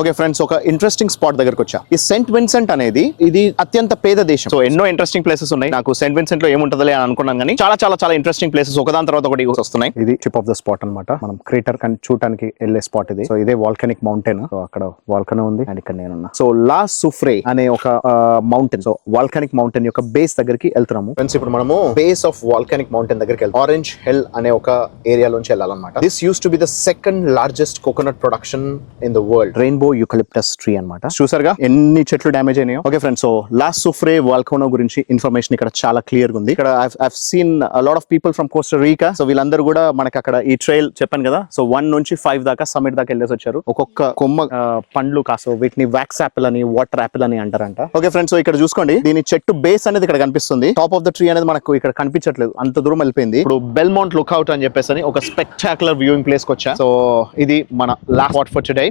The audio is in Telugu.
ఓకే ఫ్రెండ్స్, ఒక ఇంట్రెస్టింగ్ స్పాట్ దగ్గరకు వచ్చా. ఈ సెయింట్ విన్సెంట్ అనేది ఇది అత్యంత పేద దేశం. సో ఎన్నో ఇంట్రెస్టింగ్ ప్లేసెస్ ఉన్నాయి. నాకు సెయింట్ విన్సెంట్ లో ఏముంటదిలే అని అనుకున్నాను, కానీ చాలా చాలా చాలా ఇంట్రెస్టింగ్ ప్లేసెస్ ఒకదాని తర్వాత ఒకటి వస్తున్నాయి. ఇది టిప్ ఆఫ్ ద స్పాట్ అన్నమాట. మనం క్రేటర్ కని చూడడానికి వెళ్ళే స్పాట్ ఇది. సో ఇదే వాల్కనిక్ మౌంటైన్. సో అక్కడ వాల్కనో ఉంది అండ్ ఇక్కడ నేనున్నా. సో లా సుఫ్రే అనే ఒక మౌంటైన్, సో వాల్కనిక్ మౌంటైన్ యొక్క బేస్ దగ్గరికి వెళ్తున్నాము ఫ్రెండ్స్. ఇప్పుడు మనము బేస్ ఆఫ్ వాల్కనిక్ మౌంటైన్ దగ్గరికి వెళ్తాం. ఆరెంజ్ హిల్ అనే ఒక ఏరియా లోంచి వెళ్ళాలన్నమాట. This use to be the second largest coconut production in the world. Rainbow eucalyptus tree అన్నమాట. చూసారుగా ఎన్ని చెట్లు damage అయినాయో. Okay friends, so loss సుఫ్రే volcano గురించి ఇన్ఫర్మేషన్ ఇక్కడ చాలా క్లియర్ గా ఉంది. ఇక్కడ I seen lot of people from Costa Rica. So వీళ్ళందరూ కూడా మనకి అక్కడ ఈ ట్రైల్ చెప్పాను కదా, సో 1 నుంచి 5 దాకా సమిట్ దాకా వెళ్ళేసి వచ్చారు. ఒక్కొక్క కొమ్మ పండ్లు కాసో వీటిని వ్యాక్స్ యాపిల్ అని, వాటర్ యాపిల్ అని అంటారంట. ఓకే ఫ్రెండ్స్, సో ఇక్కడ చూసుకోండి, దీని చెట్టు బేస్ అనేది ఇక్కడ కనిపిస్తుంది. టాప్ ఆఫ్ ద ట్రీ అనేది మనకు ఇక్కడ కనిపించట్లేదు, అంత దూరం వెళ్ళిపోయింది. ఇప్పుడు బెల్మౌంట్ లుక్అవుట్ అని చెప్పేసి ఒక స్పెక్టాక్యులర్ వ్యూయింగ్ ప్లేస్ కి వచ్చా. సో ఇది మన లాస్ట్ స్పాట్ ఫర్ టుడే.